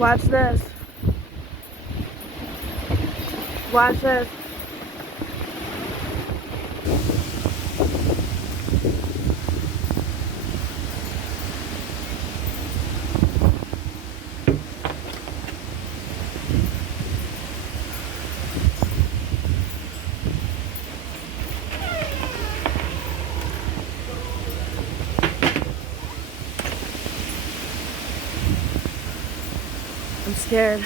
Watch this. Watch this. I'm scared.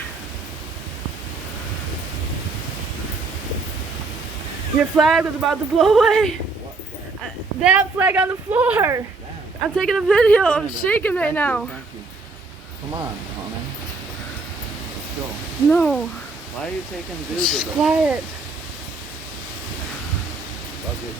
Your flag was about to blow away. That flag on the floor. I'm taking a video. I'm shaking right now. Thank you. Come on, honey. Let's go. No. Why are you taking videos of it? Quiet. Fuck it.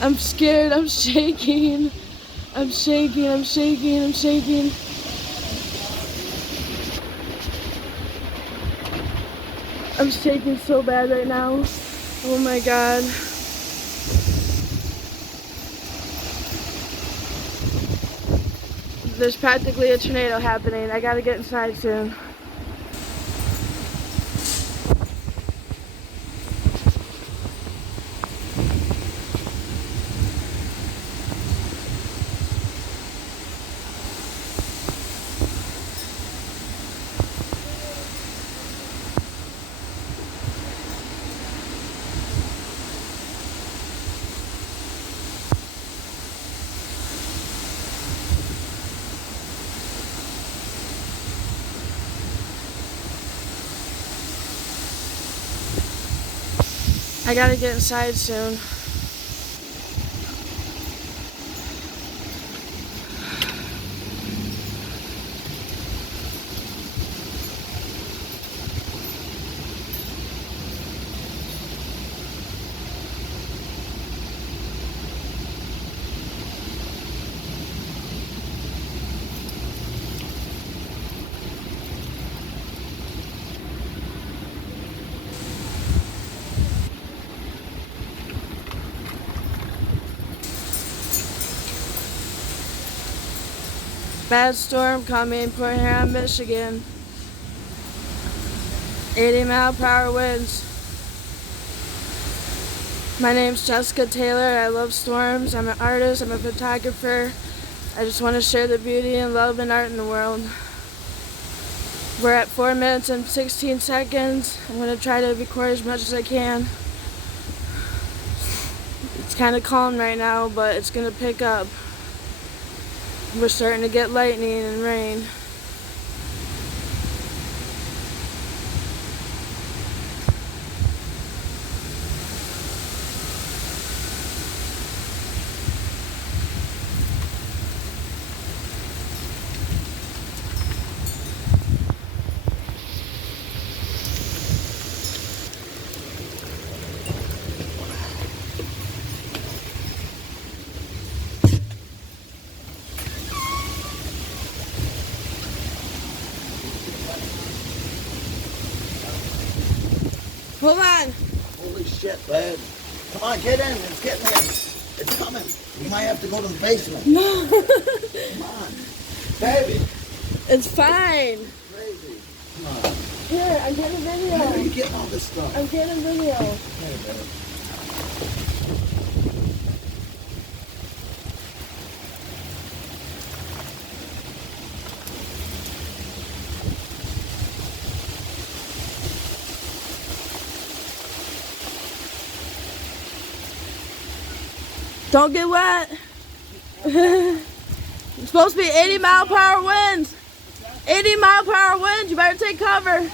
I'm scared. I'm shaking. I'm shaking. I'm shaking. I'm shaking. I'm shaking so bad right now. Oh my God. There's practically a tornado happening. I gotta get inside soon. I gotta get inside soon. Bad storm coming for Huron, Michigan. 80-mile-per-hour winds. My name's Jessica Taylor. I love storms. I'm an artist. I'm a photographer. I just want to share the beauty and love and art in the world. We're at 4 minutes and 16 seconds. I'm going to try to record as much as I can. It's kind of calm right now, but it's going to pick up. We're starting to get lightning and rain. Hold on. Holy shit, babe. Come on, get in. It's getting there. It's coming. You might have to go to the basement. No. Come on. Baby. It's fine. Crazy. Come on. Here, I'm getting a video. Where are you getting all this stuff? I'm getting a video. Hey, babe. Don't get wet. It's supposed to be 80-mile-per-hour winds. 80-mile-per-hour winds. You better take cover.